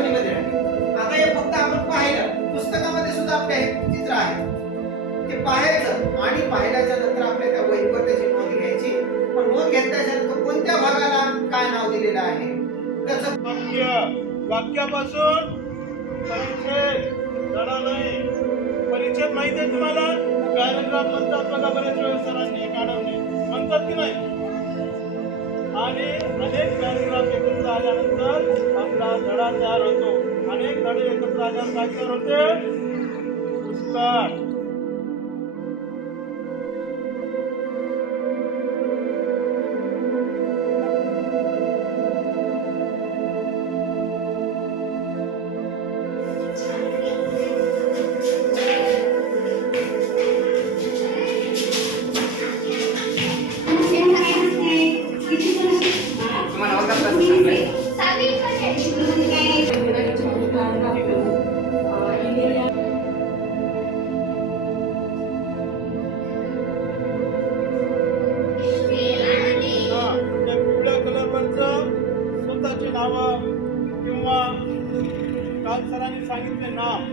आठवणीमध्ये राहते. आता हे फक्त आपण पाहिलं, पुस्तकामध्ये सुद्धा आपले हे चित्र आहे ते पाहायचं आणि पाहिल्याच्या नंतर आपल्या त्या वहीवर त्याची नोंद घ्यायची. पण नोंद घेतल्याच्या नंतर कोणत्या भागाला काय नाव दिलेलं आहे त्याचं वाक्यापासून परिच्छेद धडा नाही. परिच्छेद माहिती आहे तुम्हाला? पॅराग्राफ म्हणतात बघा, बऱ्याच वेळेस सरांनी काढवणे म्हणतात की नाही. आणि अनेक पॅराग्राफ एकत्र आल्यानंतर आपला धडा तयार होतो. अनेक धडे एकत्र आल्यानंतर काय तयार होते? पुस्तक. स्वतःची नावं किंवा काल सरांनी सांगितले नाम,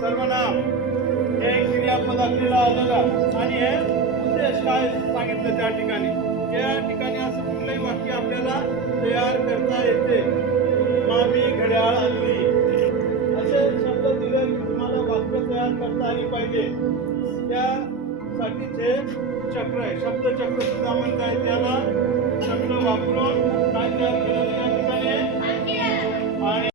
सर्वनाम हे क्रियापद आपल्याला आलेलं आणि हे उद्देश काय सांगितलं त्या ठिकाणी. त्या ठिकाणी असं कुठलंही वाक्य आपल्याला तयार करता येते. मामी घड्याळ आणली असे शब्द दिले की तुम्हाला वाक्य तयार करता आली पाहिजे. त्यासाठीचे चक्र आहे, शब्दचक्र सुद्धा म्हणताय त्याला. चक्र वापरून काय तयार केलेलं या ठिकाणी आणि